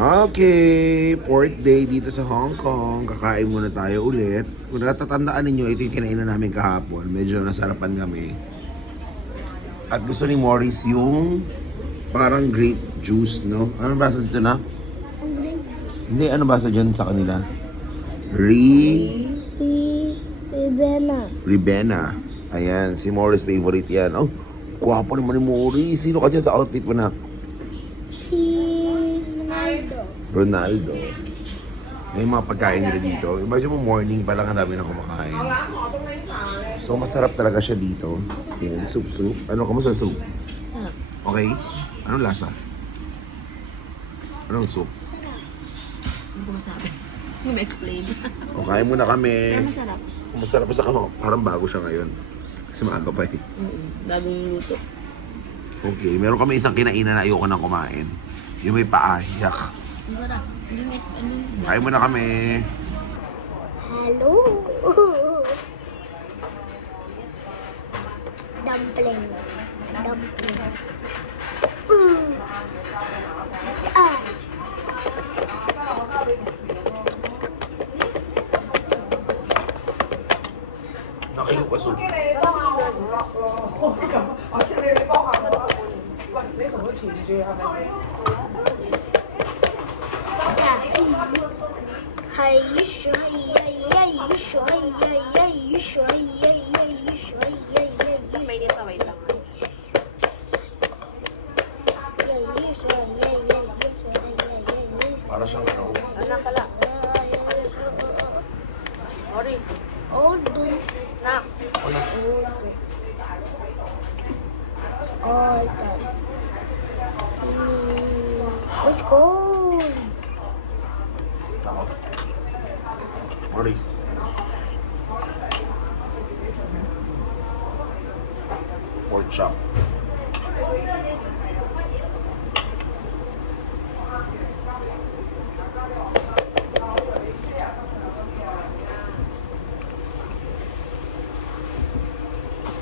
Okay, fourth day dito sa Hong Kong. Kakain muna tayo ulit. Kung natatandaan ninyo, ito yung kinainan namin kahapon. Medyo nasarapan kami. At gusto ni Morris yung parang grape juice, no? Ano basa dito na? Hindi, ano basa dyan sa kanila? Ribena. Ayan, si Morris favorite yan. Oh, gwapo naman ni Morris. Sino ka dyan sa outfit mo na? Si Ronaldo. May mga pagkain nila dito. Imagine mo morning pa lang ang dami na kumakain. So masarap talaga siya dito. Tingnan, soup. Ano, kamusta soup? Okay? Anong lasa? Anong soup? Hindi ko masabi. Hindi ma-explain. O, kain muna kami. Pero masarap. Masarap pa sa kano. Parang bago siya ngayon. Kasi maaga pa eh. Bagong luto. Okay, meron kami isang kinainan na ayoko nang kumain. Yung may paayak. Masarap. Hindi ma-explain. Kain muna kami. Hello. Dumpling. Ah. Nakilok pa soup. Mainit pa, wait lang. Para siyang ano. Anak ka lang. Morris. Oh, dun. Nak. All done. Let's go. Ako. Morris. Pork chop.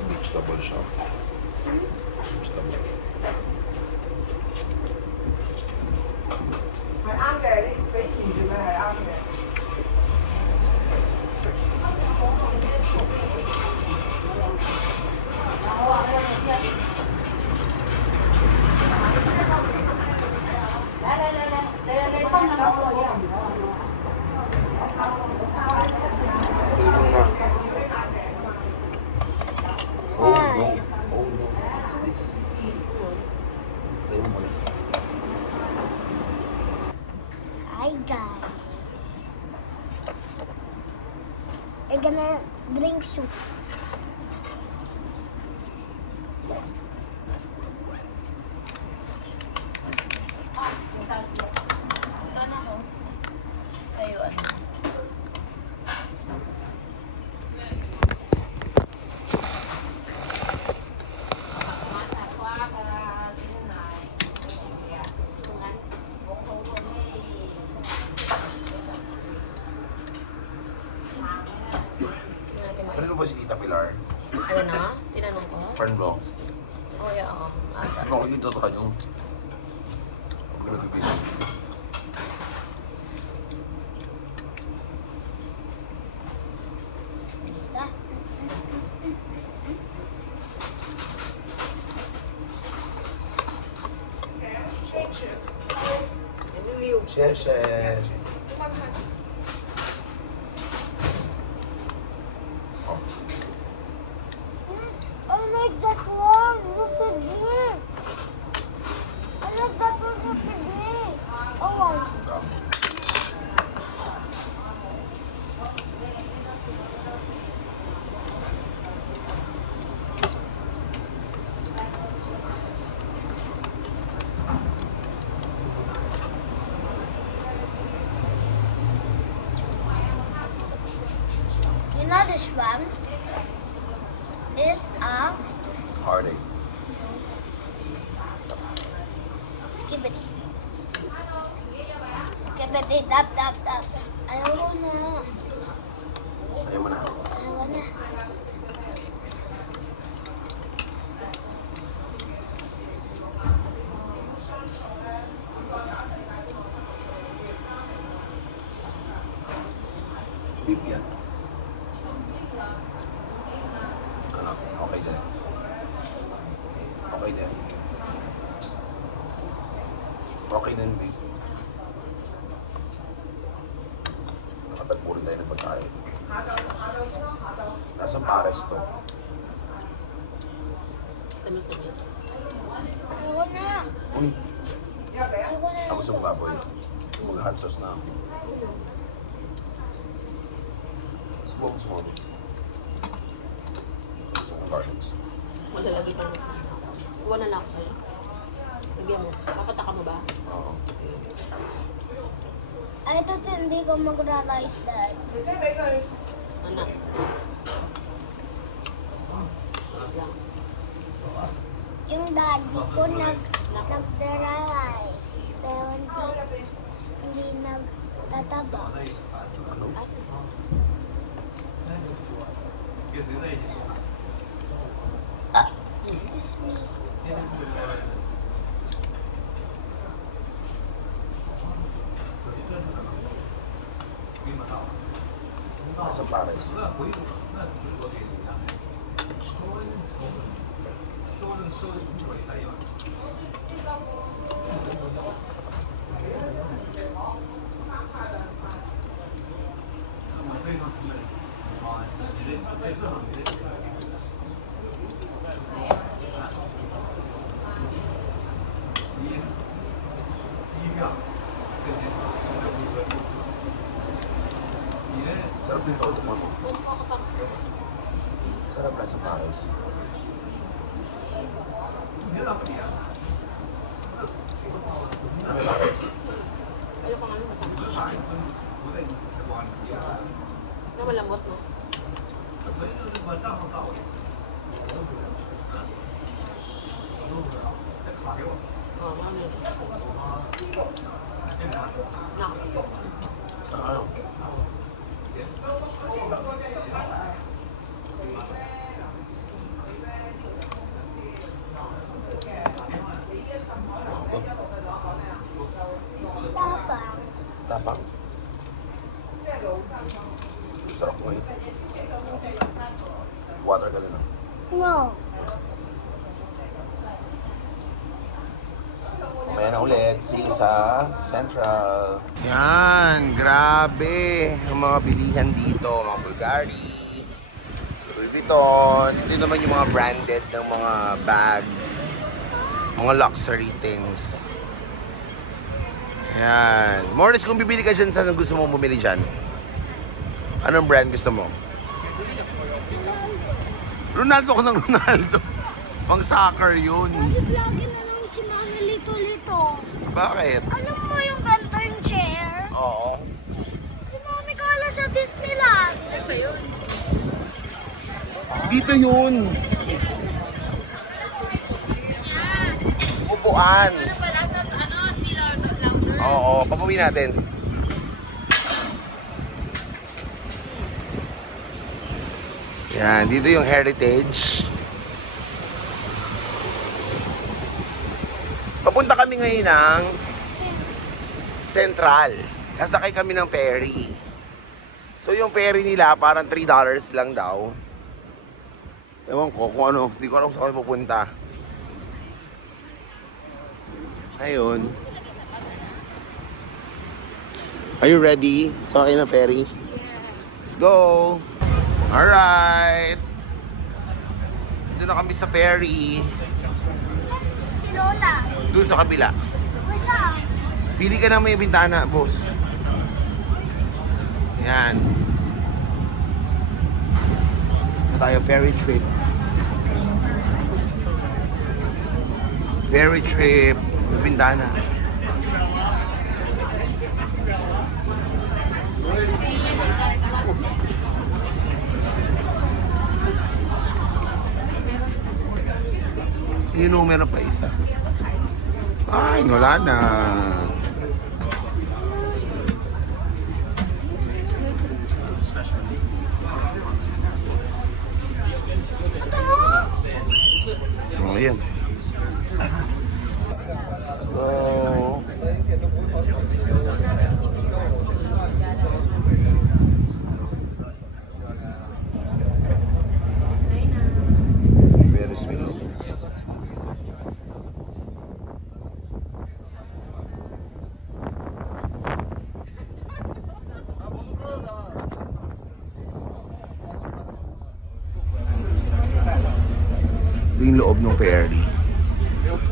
Vegetable siya. Vegetable. Oh no. Oh no. What's this? Tayo mo muna. Hi guys. I'm gonna drink soup. Ano ba si Tita Pilar? Ano na? Tinanong ko? Fern block. Oh, yeah, oo. Ata. Ano ko dito sa kanyang? Ako nag-gising. Sheshe. I like that one. Look at this. I like that one. Look at this. Oh, you know this one is a Heartache. skibidi. Skibidi, tap. Ayaw na. Ayaw mo na. Ayaw na. Beef yan. Ano? Okay din. Okay din. Okay din, beef. Nakatagpo rin tayo ng pagkain. Nasaan pares to? Tamis-tamis. Ayoko na. Uy, Ayoko na. ako sa baboy. Mag-hot sauce na ako. Subukan. Gusto ko garlic sauce. Maglalagay pa naman. Kuha na lang ako sa'yo. Lagyan mo. Papataka mo ba? Oo. Ay, ito hindi ko magra-rice dahil. Ano? Lang. Yung daddy ko nagdra-rice. Pero hindi nagtataba. Ano? Excuse me. Nasaan pares? Sarap din ito mo. Sarap na sa pares. Ano pares? Ayaw pang ano matamis. Na malambot, no? Oh, mamis. Nak. Ano? Tapang. Tapang. Sarap mo yun. Water ka din ah. No. Mamaya na ulit. See you sa Central. Yan. Grabe. Ang mga bilihan dito. Mga Bulgari. Louis Vuitton. Ito naman yung mga branded ng mga bags. Mga luxury things. Yan. Morris, kung bibili ka dyan, saan gusto mo bumili dyan? Anong brand gusto mo? Ronaldo ko ng Ronaldo. Pang soccer yun. Lagi na lang si Mami Lito-Lito. Bakit? Alam mo yung kanta yung chair? Oo. Si Mami Kala sa Disneyland. Saan ba yun? Dito yun. Upuan. Ano pala sa Still Louder? Oo, pag-uwi natin. Yan, dito yung heritage. Papunta kami ngayon ng Central. Sasakay kami ng ferry. So yung ferry nila parang $3 lang daw. Ewan ko kung ano, hindi ko alam kung saan kami pupunta. Ayun. Are you ready? Sakay ng ferry? Let's go! Alright! Dito na kami sa ferry. Si Lola. Doon sa kabila. Masa? Pili ka na may bintana, boss. Yan. Na tayo, ferry trip. Ferry trip. May bintana. Yung numero pa isa. Ay, wala na. Oh, yan. So, loob ng ferry.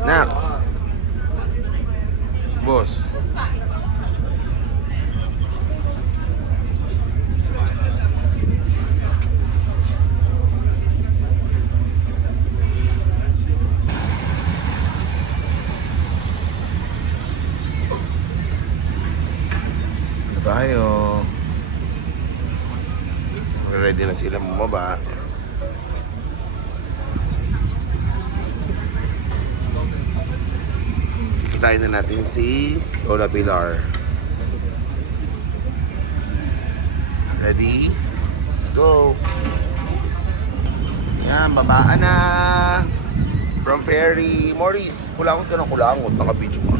Nak! Boss. Tayo. Ready na sila bumaba. Kikitain na natin si Lola Pilar. Ready? Let's go! Yan, babaan na! From ferry. Maurice, kulangot ka ng kulangot. Naka-video ka.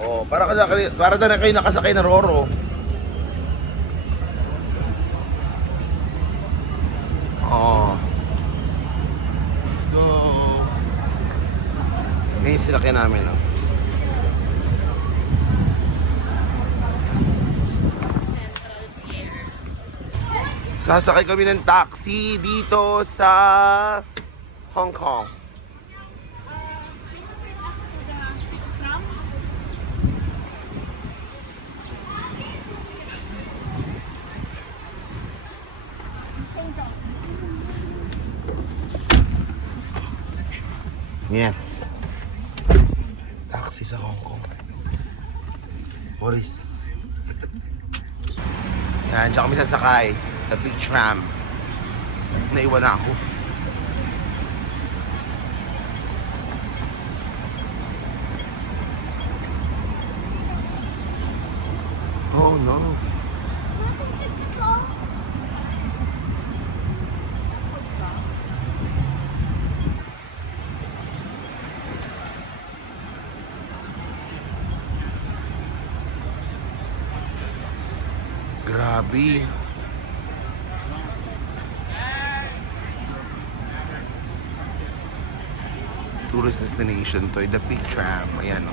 Oh, para na kayo nakasakay na Roro. Oh. Let's go. Ngayon sinakyan namin, oh. Sasakay kami ng taxi dito sa Hong Kong. Yan. Taxi sa Hong Kong. Boris. Yan, dyan kami sasakay. The big tram. Naiwan na ako. Oh no. Grabe. Tourist destination to, the big tram. Ayan o.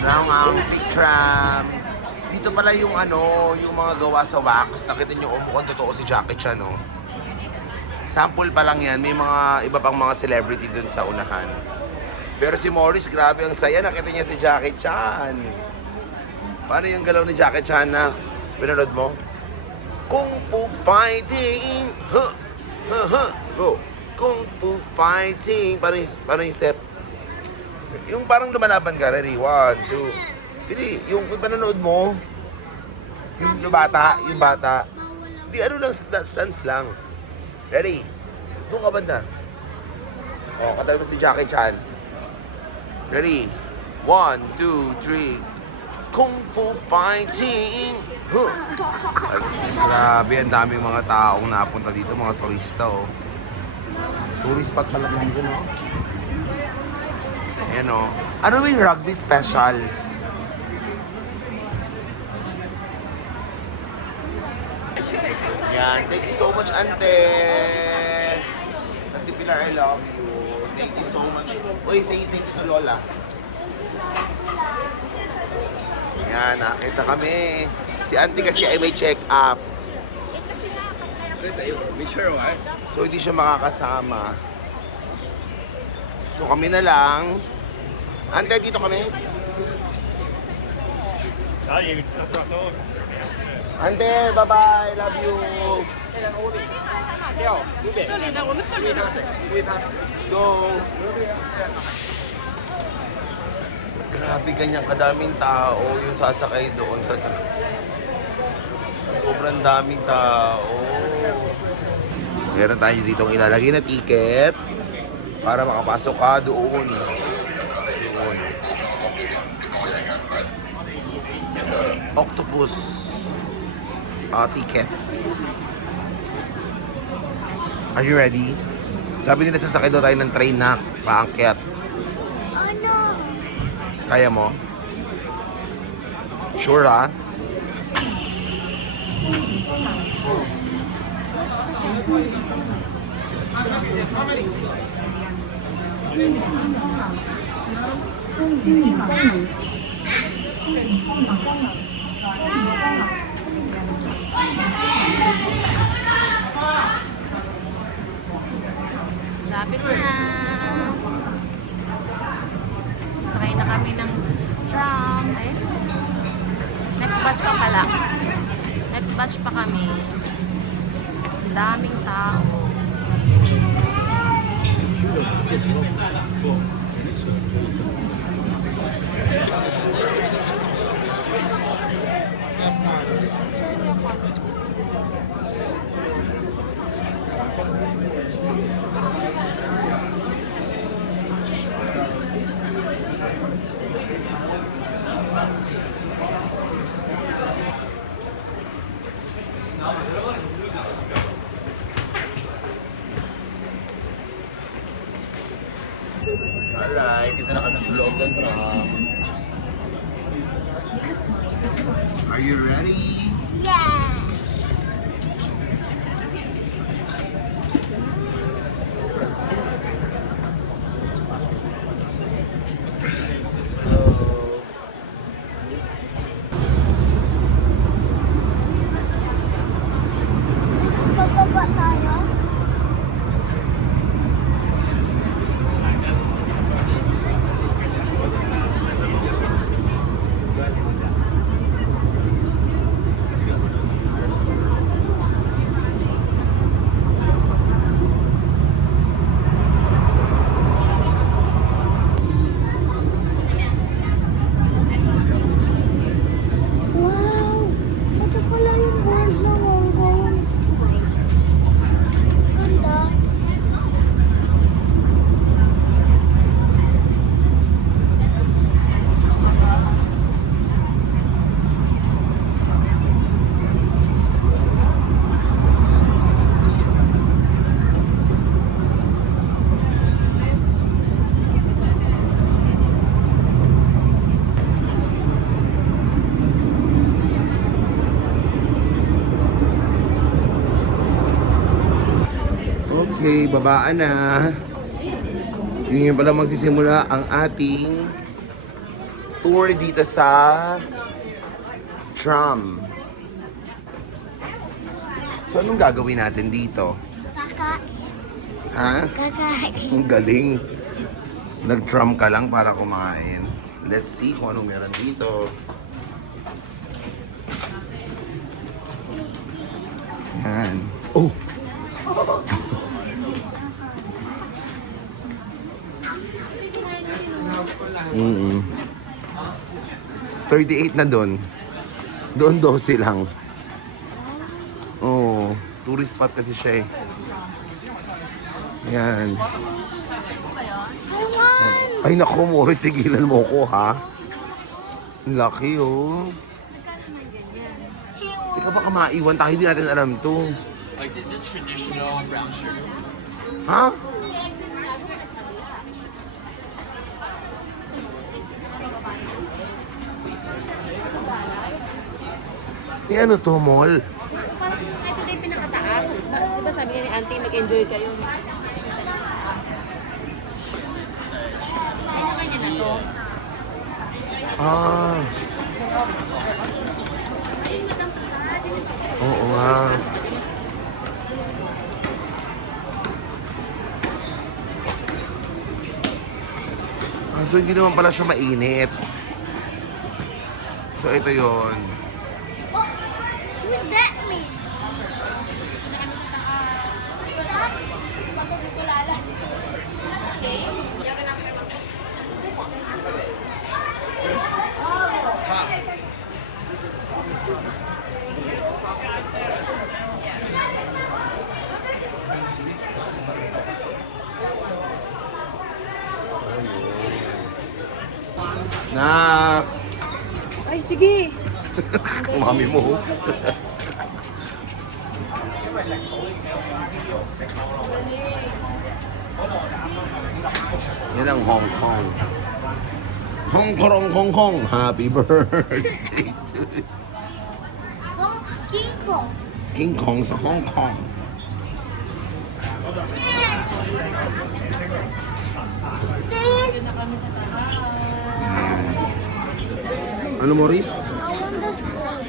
Ayan ang big tram. Dito pala yung ano, yung mga gawa sa wax. Nakita nyo, mukhang totoo si Jackie Chan, no? Sample pa lang yan. May mga iba pang mga celebrity dun sa unahan. Pero si Maurice, grabe ang saya. Nakita niya si Jackie Chan. Paano yung galaw ni Jackie Chan na pinanood mo? Kung Fu Fighting! Huh! Huh! Huh! Go! Kung Fu Fighting! Paano yung step? Yung parang lumalaban ka, ready? 1, 2. Hindi, yung pinanood mo, yung bata, hindi, ano lang, stance lang. Ready? Doon ka banda. O, katabi mo si Jackie Chan. Ready? 1, 2, 3. Kung Fu Fighting! Huh! Ay, grabe, ang daming mga taong napunta dito, mga turista, oh. Tourist spot pala dito, no? Ayan, oh. Ano yung rugby special? Yan, thank you so much, Ante! Ante Pilar, I love you. Thank you so much. Uy, say thank you to Lola. Yan, nakita kami. Si Auntie kasi ay may check-up. So, hindi siya makakasama. So, kami na lang. Auntie, dito kami. Auntie, bye-bye. Love you. Let's go. Grabe, ganyan kadaming tao yung sasakay doon sa sobrang daming tao. Meron tayo ditong ilalagay na ticket para makapasok ka doon. Octopus ticket. Are you ready? Sabi nila sasakay daw tayo ng train na paakyat. Kaya mo? Sure, ah? Lapit na. Sakay na kami ng tram. Ayun. Next batch pa pala. Next batch pa kami. Ang daming tao. Alright, dito na kami sa loob ng tram. Are you ready? Yeah. Let's go. Bababa tayo. Wow! Ito pala yung board ng Hong Kong. Ganda. Okay, babaan na. Yun pala magsisimula ang ating tour dito sa tram. So, anong gagawin natin dito? Kakain. Ha? Kakain. Ang galing. Nag-tram ka lang para kumain. Let's see kung anong meron dito. Yan. Oh! Mm 38 na doon. Doon 12 lang. Oo. Tourist spot kasi siya eh. Yan. Ay naku, Morris, tigilan mo ko ha. Laki oh. Hindi ka baka maiwan tayo, hindi natin alam to. Like, is it traditional brown sugar? Ha? Eh ano to, mall? Parang ito na yung pinakataas. Di ba sabi nga ni Auntie, mag-enjoy kayo. Ano kanya na to? Ah. Oo nga. So hindi naman pala siya mainit. So ito yon. Who's that me? Na Ay, sige! mami mo. Yan ang Hong Kong. Hong Kong, Hong Kong. Happy birthday to King Kong. King Kong sa Hong Kong. This. Na kami sa taas. Ano, Maurice? I want this one.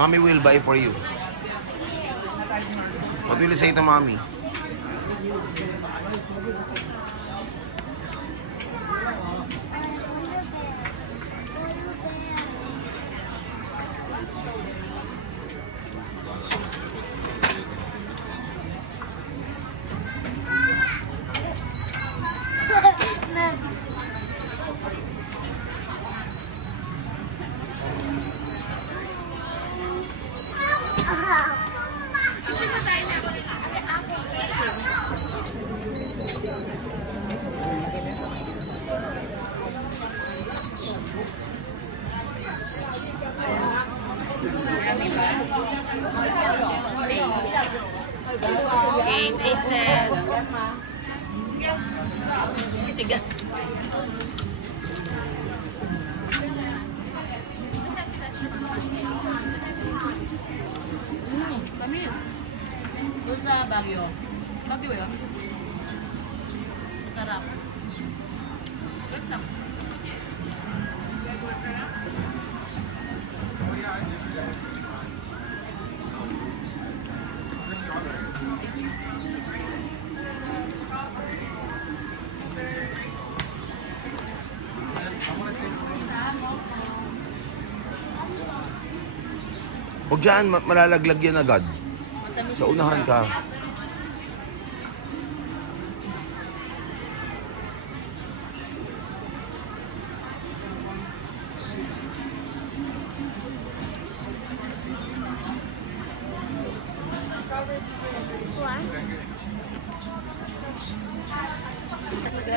Mommy will buy for you. What will you say to mommy? Okay, taste test. Tigas. Tamis. Doon sa Baguio. Baguio ba yun? Sarap. Sarap lang. Huwag dyan, malalaglag yan agad. Matamis Sa din unahan siya. ka.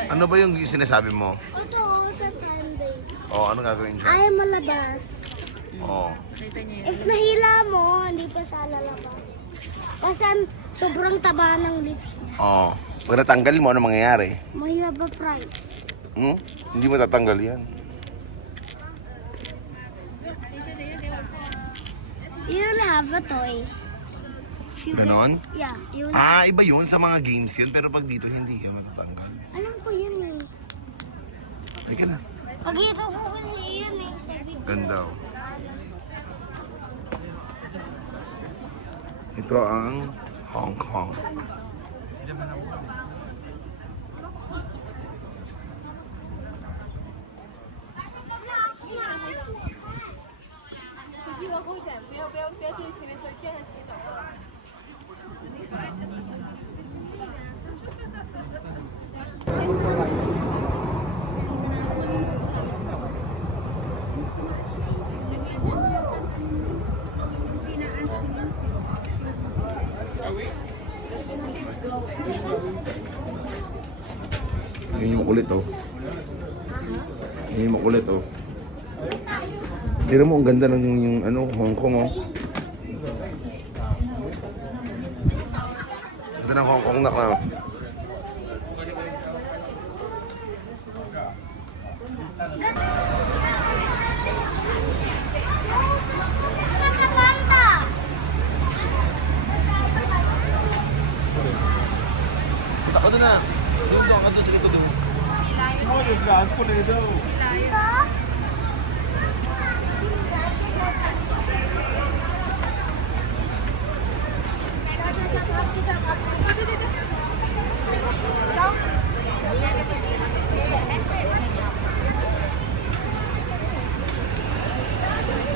Ano ba yung sinasabi mo? Ito ako sa Sunday. Oh, ano gagawin dyan? Ayaw malabas. Oh. Nakita niyo yun? If nahila mo, hindi pa sa lalabas. Kasi sobrang taba ng lips niya. Oh. Pag natanggal mo, ano mangyayari? May have a price. Hmm? Hindi mo tatanggal yan. You'll have a toy. If you Ganon? Yeah, you'll have. Iba yun sa mga games yun, pero pag dito hindi yan matatanggal. Alam ko yun eh. Halika na. Pagkita ko kasi yun eh. Sa video. Ganda oh. Ito ang Hong Kong. Yun yung makulit oh. Yun yung makulit oh. Tira mo, ang ganda ng yung ano, Hong Kong oh. Ganda ng Hong Kong na ka. Nakakanta! Ako doon na. Doon ka doon, sige ko doon.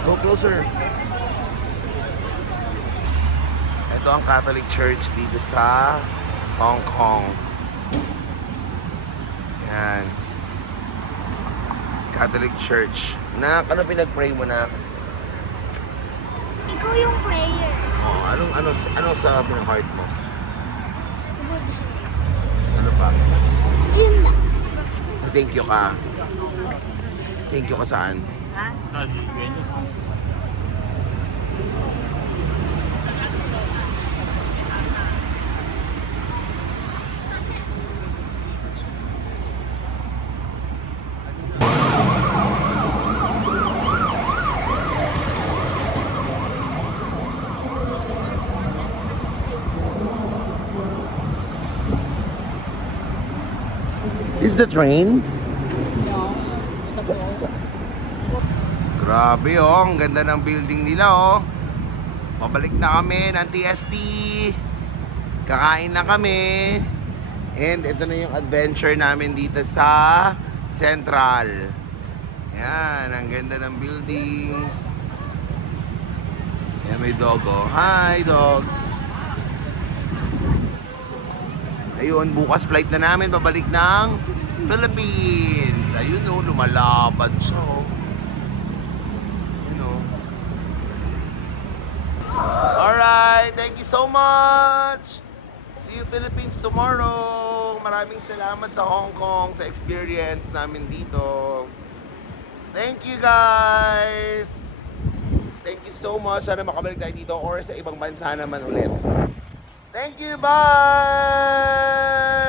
Go closer. Ito ang Catholic Church dito sa Hong Kong. Yan. Catholic Church. Nak, ano pinag-pray mo na? Ikaw yung prayer. Oh, ano sa heart mo? Good. Ano pa? Yun lang. Thank you ka. Thank you ka saan? That's great. Is the train? Grabe oh, ang ganda ng building nila oh. Pabalik na kami ng TST. Kakain na kami. And ito na yung adventure namin dito sa Central. Yan, ang ganda ng buildings. Yan, may dog oh. Hi, dog. Ayun, bukas flight na namin pabalik ng Philippines. Ayun oh, lumalapad siya oh. Ayun oh. Alright, thank you so much. See you Philippines tomorrow. Maraming salamat sa Hong Kong, sa experience namin dito. Thank you guys. Thank you so much. Sana makabalik tayo dito or sa ibang bansa naman ulit. Thank you, bye!